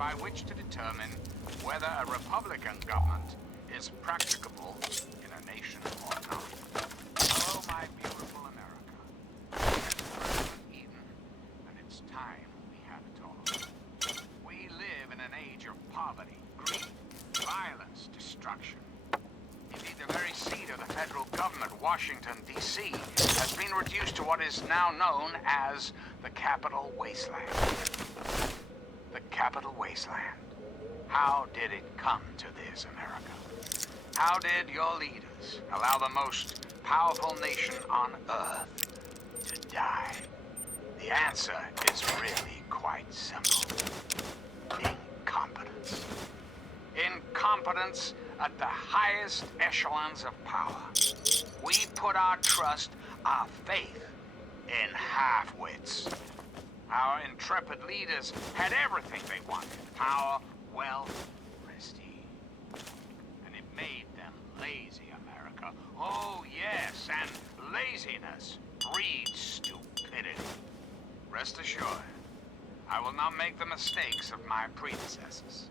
by which to determine whether a Republican government is practicable in a nation or not. Hello, my beautiful America. It's Eden, and it's time we had it all. We live in an age of poverty, greed, violence, destruction. Indeed, the very seat of the federal government, Washington, D.C., has been reduced to what is now known as the Capital Wasteland. The Capital Wasteland. How did it come to this, America? How did your leaders allow the most powerful nation on Earth to die? The answer is really quite simple. Incompetence. Incompetence at the highest echelons of power. We put our trust, our faith, in half-wits. Our intrepid leaders had everything they wanted. Power, wealth, prestige. And it made them lazy, America. Oh, yes, and laziness breeds stupidity. Rest assured, I will not make the mistakes of my predecessors.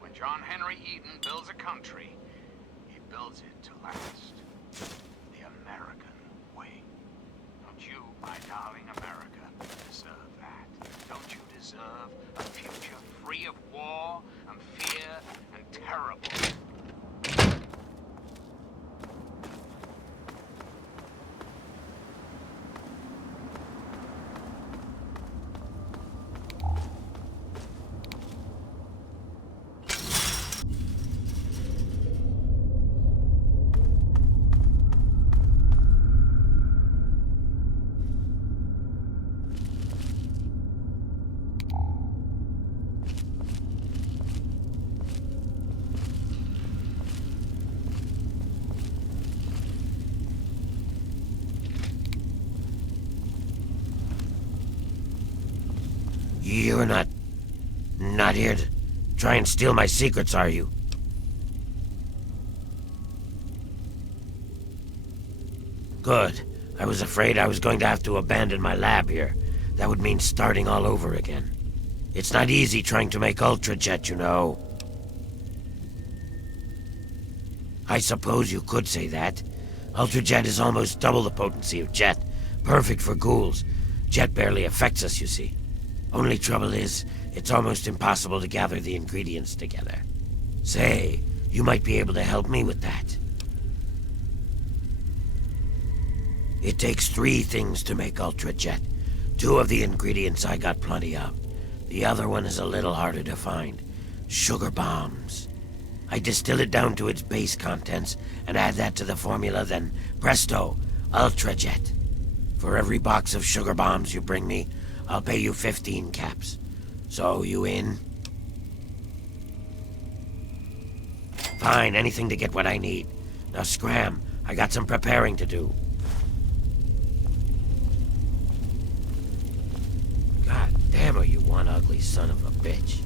When John Henry Eden builds a country, he builds it to last. The American way. Don't you, my darling America, deserve that? Don't you deserve a future free of war and fear and terrible? You're not here to try and steal my secrets, are you? Good. I was afraid I was going to have to abandon my lab here. That would mean starting all over again. It's not easy trying to make Ultrajet, you know. I suppose you could say that. Ultrajet is almost double the potency of Jet. Perfect for ghouls. Jet barely affects us, you see. Only trouble is, it's almost impossible to gather the ingredients together. Say, you might be able to help me with that. It takes 3 things to make Ultrajet. 2 of the ingredients I got plenty of. The other one is a little harder to find. Sugar bombs. I distill it down to its base contents and add that to the formula, then presto, Ultrajet. For every box of sugar bombs you bring me, I'll pay you 15 caps. So, you in? Fine, anything to get what I need. Now scram, I got some preparing to do. God damn, are you one ugly son of a bitch.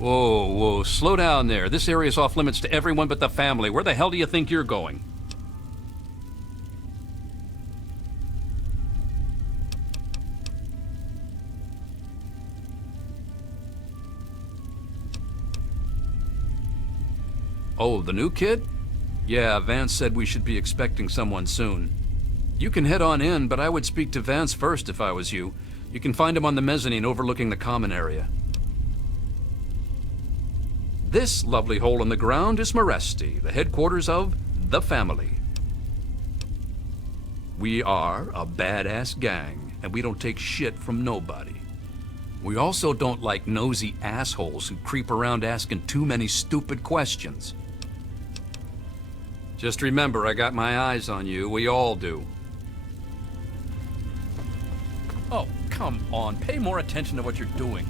Whoa, whoa, slow down there. This area's off limits to everyone but the family. Where the hell do you think you're going? Oh, the new kid? Yeah, Vance said we should be expecting someone soon. You can head on in, but I would speak to Vance first if I was you. You can find him on the mezzanine overlooking the common area. This lovely hole in the ground is Meresti, the headquarters of the family. We are a badass gang, and we don't take shit from nobody. We also don't like nosy assholes who creep around asking too many stupid questions. Just remember, I got my eyes on you. We all do. Oh, come on. Pay more attention to what you're doing.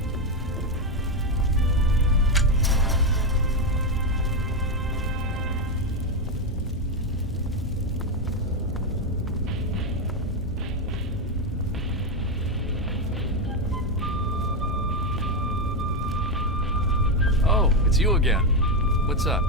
Oh, it's you again. What's up?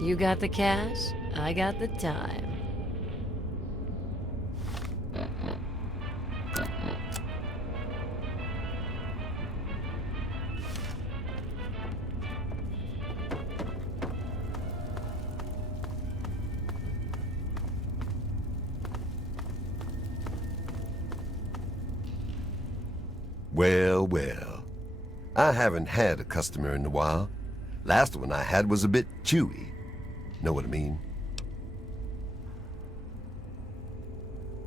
You got the cash, I got the time. Well, well. I haven't had a customer in a while. Last one I had was a bit chewy. Know what I mean?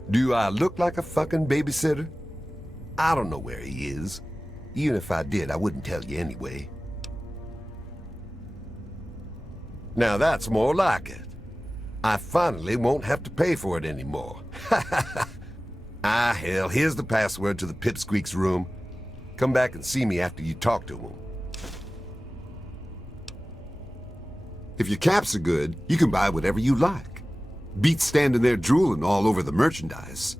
Do I look like a fucking babysitter? I don't know where he is. Even if I did, I wouldn't tell you anyway. Now that's more like it. I finally won't have to pay for it anymore. Ah, hell, here's the password to the Pipsqueak's room. Come back and see me after you talk to him. If your caps are good, you can buy whatever you like. Beats standing there drooling all over the merchandise.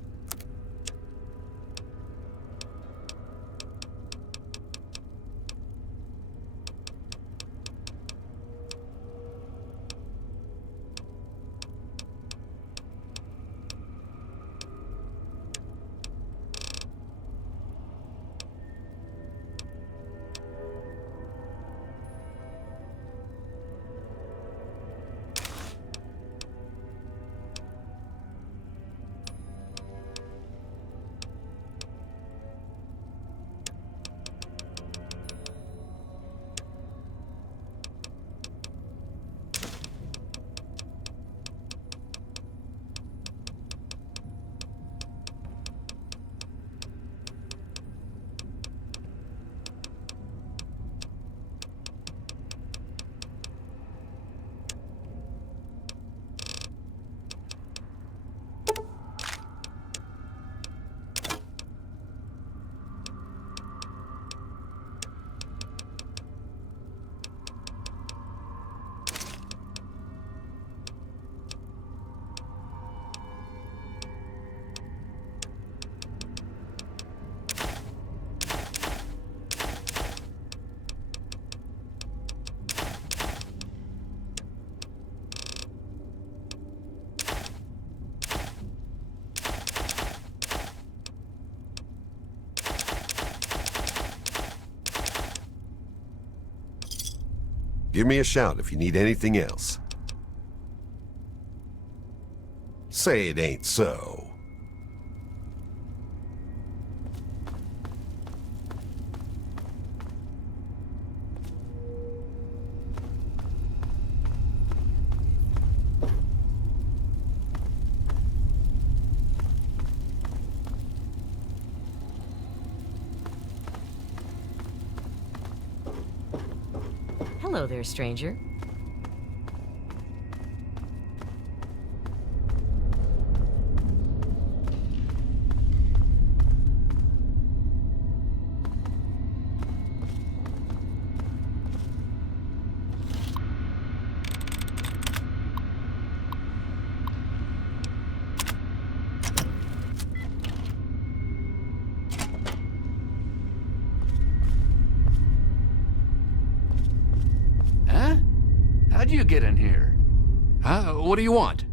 Give me a shout if you need anything else. Say it ain't so. Hello there, stranger. you get in here? Huh? What do you want?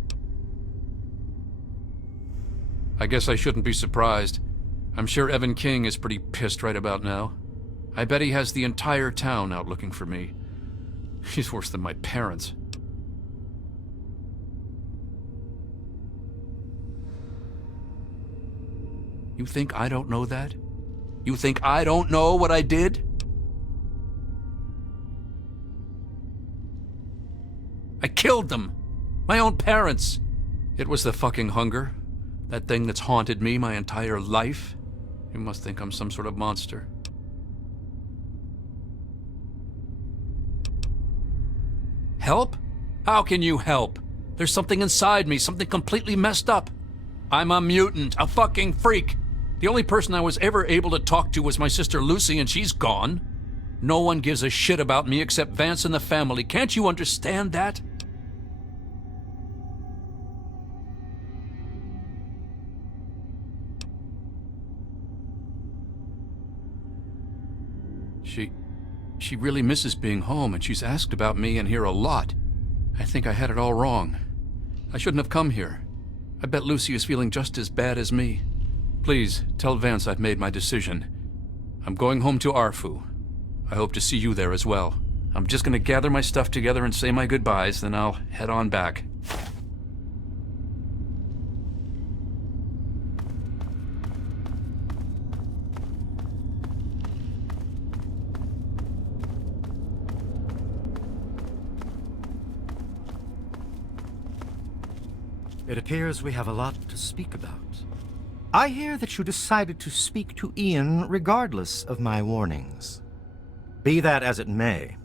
I guess I shouldn't be surprised. I'm sure Evan King is pretty pissed right about now. I bet he has the entire town out looking for me. He's worse than my parents. You think I don't know that? You think I don't know what I did? I killed them! My own parents! It was the fucking hunger. That thing that's haunted me my entire life. You must think I'm some sort of monster. Help? How can you help? There's something inside me, something completely messed up. I'm a mutant, a fucking freak. The only person I was ever able to talk to was my sister Lucy, and she's gone. No one gives a shit about me except Vance and the family. Can't you understand that? She really misses being home, and she's asked about me in here a lot. I think I had it all wrong. I shouldn't have come here. I bet Lucy is feeling just as bad as me. Please, tell Vance I've made my decision. I'm going home to Arfu. I hope to see you there as well. I'm just gonna gather my stuff together and say my goodbyes, then I'll head on back. It appears we have a lot to speak about. I hear that you decided to speak to Ian regardless of my warnings. Be that as it may,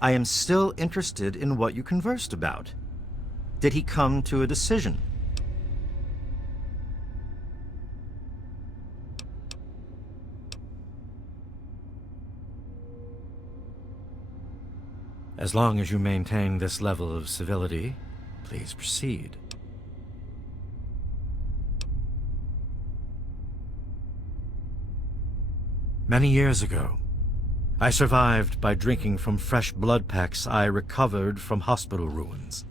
I am still interested in what you conversed about. Did he come to a decision? As long as you maintain this level of civility, please proceed. Many years ago, I survived by drinking from fresh blood packs I recovered from hospital ruins.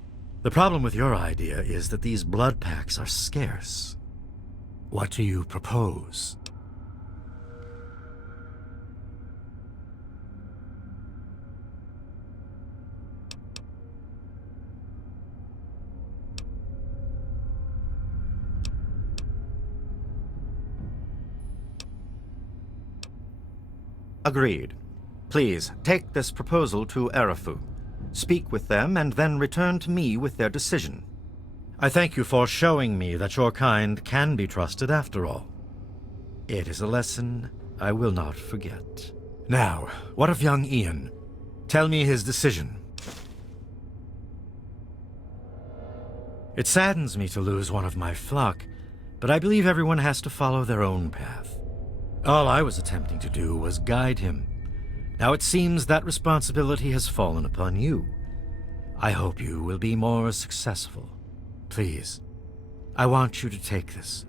The problem with your idea is that these blood packs are scarce. What do you propose? Agreed. Please, take this proposal to Arafu. Speak with them and then return to me with their decision. I thank you for showing me that your kind can be trusted after all. It is a lesson I will not forget. Now, what of young Ian? Tell me his decision. It saddens me to lose one of my flock, but I believe everyone has to follow their own path. All I was attempting to do was guide him. Now it seems that responsibility has fallen upon you. I hope you will be more successful. Please, I want you to take this.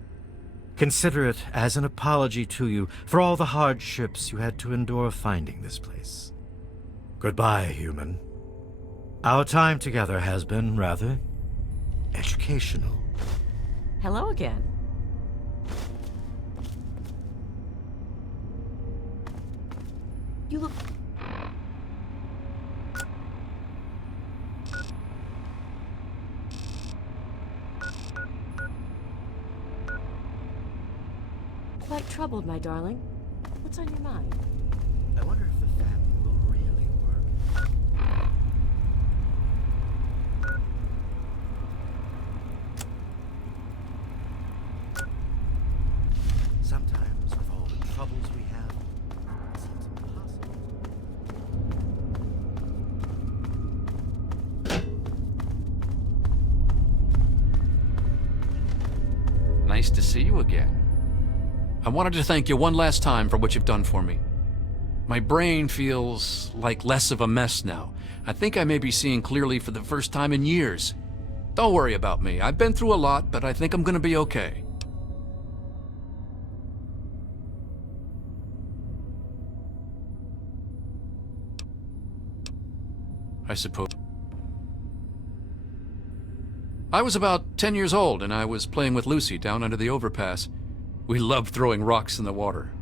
Consider it as an apology to you for all the hardships you had to endure finding this place. Goodbye, human. Our time together has been rather educational. Hello again. You look... quite troubled, my darling. What's on your mind? I wonder if the family will really work. Sometimes, with all the troubles we have, it seems impossible. Nice to see you again. I wanted to thank you one last time for what you've done for me. My brain feels like less of a mess now. I think I may be seeing clearly for the first time in years. Don't worry about me. I've been through a lot, but I think I'm gonna be okay. I suppose. I was about 10 years old, and I was playing with Lucy down under the overpass. We loved throwing rocks in the water.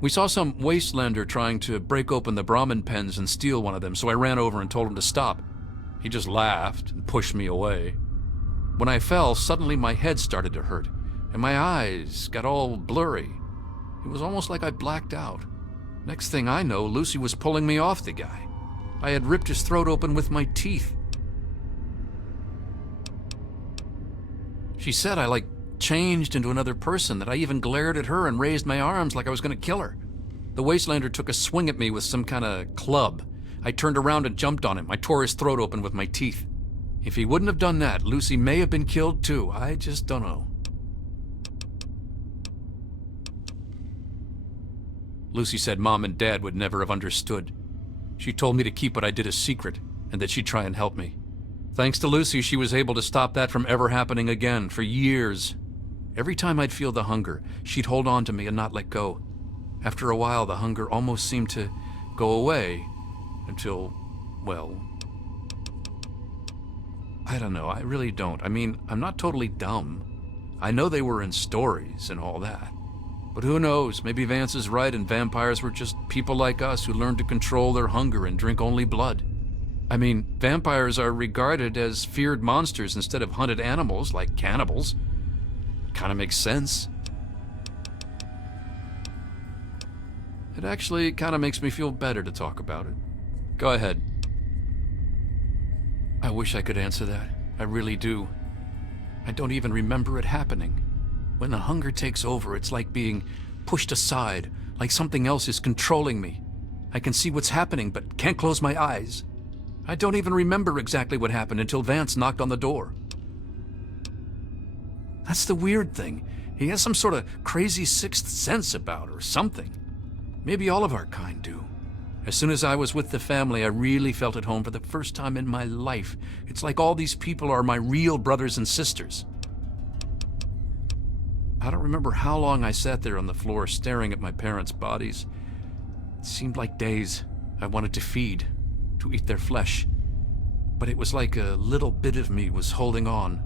We saw some wastelander trying to break open the Brahmin pens and steal one of them, so I ran over and told him to stop. He just laughed and pushed me away. When I fell, suddenly my head started to hurt, and my eyes got all blurry. It was almost like I blacked out. Next thing I know, Lucy was pulling me off the guy. I had ripped his throat open with my teeth. She said I, changed into another person, that I even glared at her and raised my arms like I was going to kill her. The wastelander took a swing at me with some kind of club. I turned around and jumped on him. I tore his throat open with my teeth. If he wouldn't have done that, Lucy may have been killed too. I just don't know. Lucy said Mom and Dad would never have understood. She told me to keep what I did a secret, and that she'd try and help me. Thanks to Lucy, she was able to stop that from ever happening again for years. Every time I'd feel the hunger, she'd hold on to me and not let go. After a while, the hunger almost seemed to go away until, well, I don't know. I really don't. I mean, I'm not totally dumb. I know they were in stories and all that. But who knows? Maybe Vance is right and vampires were just people like us who learned to control their hunger and drink only blood. I mean, vampires are regarded as feared monsters instead of hunted animals like cannibals. Kind of makes sense. It actually kind of makes me feel better to talk about it. Go ahead. I wish I could answer that. I really do. I don't even remember it happening. When the hunger takes over, it's like being pushed aside, like something else is controlling me. I can see what's happening, but can't close my eyes. I don't even remember exactly what happened until Vance knocked on the door. That's the weird thing. He has some sort of crazy sixth sense about or something. Maybe all of our kind do. As soon as I was with the family, I really felt at home for the first time in my life. It's like all these people are my real brothers and sisters. I don't remember how long I sat there on the floor staring at my parents' bodies. It seemed like days. I wanted to feed, to eat their flesh. But it was like a little bit of me was holding on.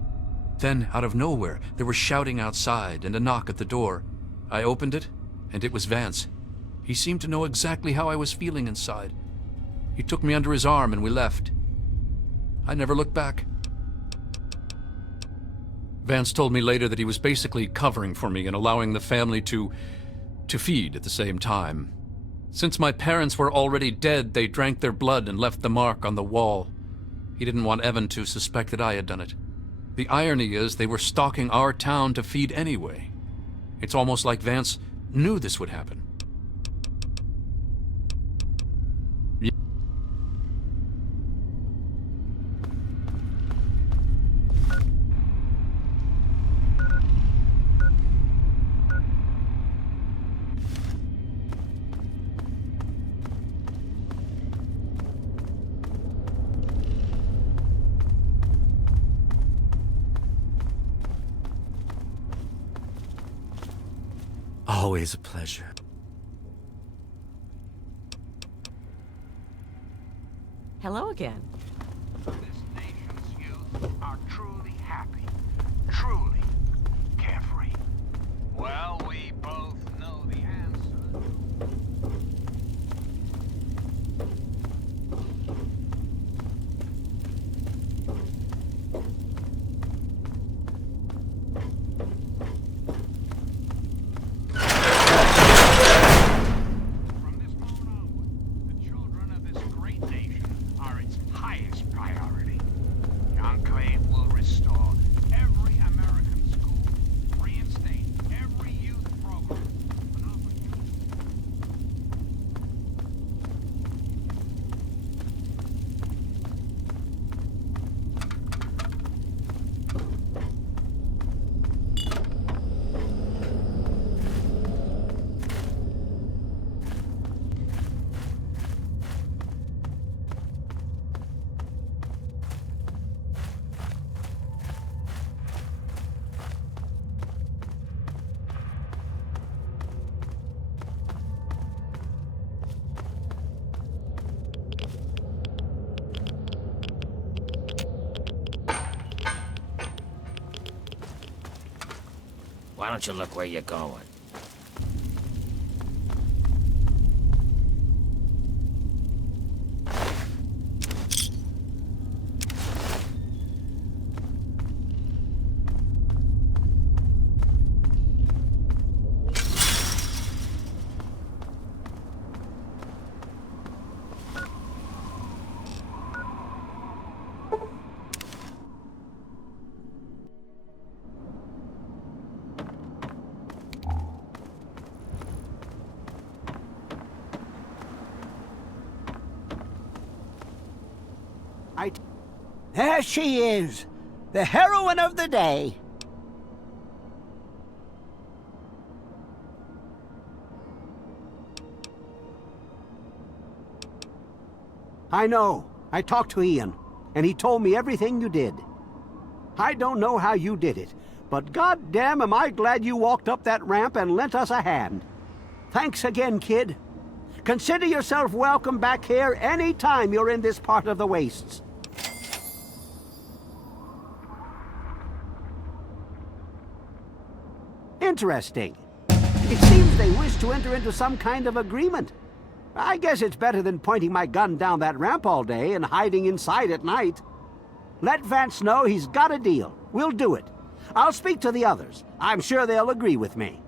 Then, out of nowhere, there was shouting outside and a knock at the door. I opened it, and it was Vance. He seemed to know exactly how I was feeling inside. He took me under his arm and we left. I never looked back. Vance told me later that he was basically covering for me and allowing the family to feed at the same time. Since my parents were already dead, they drank their blood and left the mark on the wall. He didn't want Evan to suspect that I had done it. The irony is they were stalking our town to feed anyway. It's almost like Vance knew this would happen. Always a pleasure. Hello again. This nation's youth are truly happy, truly carefree. Well, we both know the answer. From this moment onward, the children of this great nation are its Why don't you look where you're going? There she is, the heroine of the day. I know. I talked to Ian, and he told me everything you did. I don't know how you did it, but goddamn am I glad you walked up that ramp and lent us a hand. Thanks again, kid. Consider yourself welcome back here any time you're in this part of the wastes. Interesting. It seems they wish to enter into some kind of agreement. I guess it's better than pointing my gun down that ramp all day and hiding inside at night. Let Vance know he's got a deal. We'll do it. I'll speak to the others. I'm sure they'll agree with me.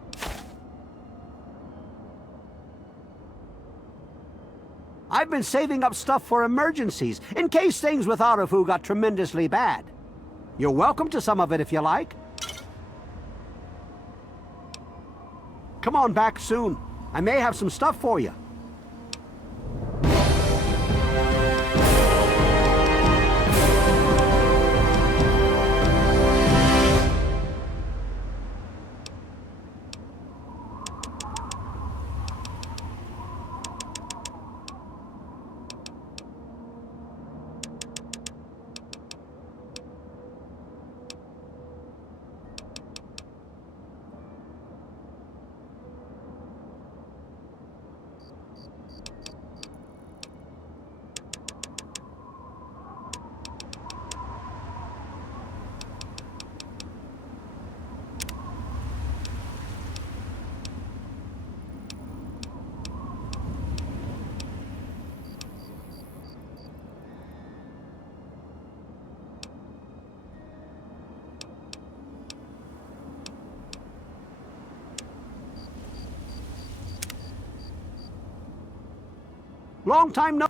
I've been saving up stuff for emergencies, in case things with Arafu got tremendously bad. You're welcome to some of it if you like. Come on back soon. I may have some stuff for you. Long time no...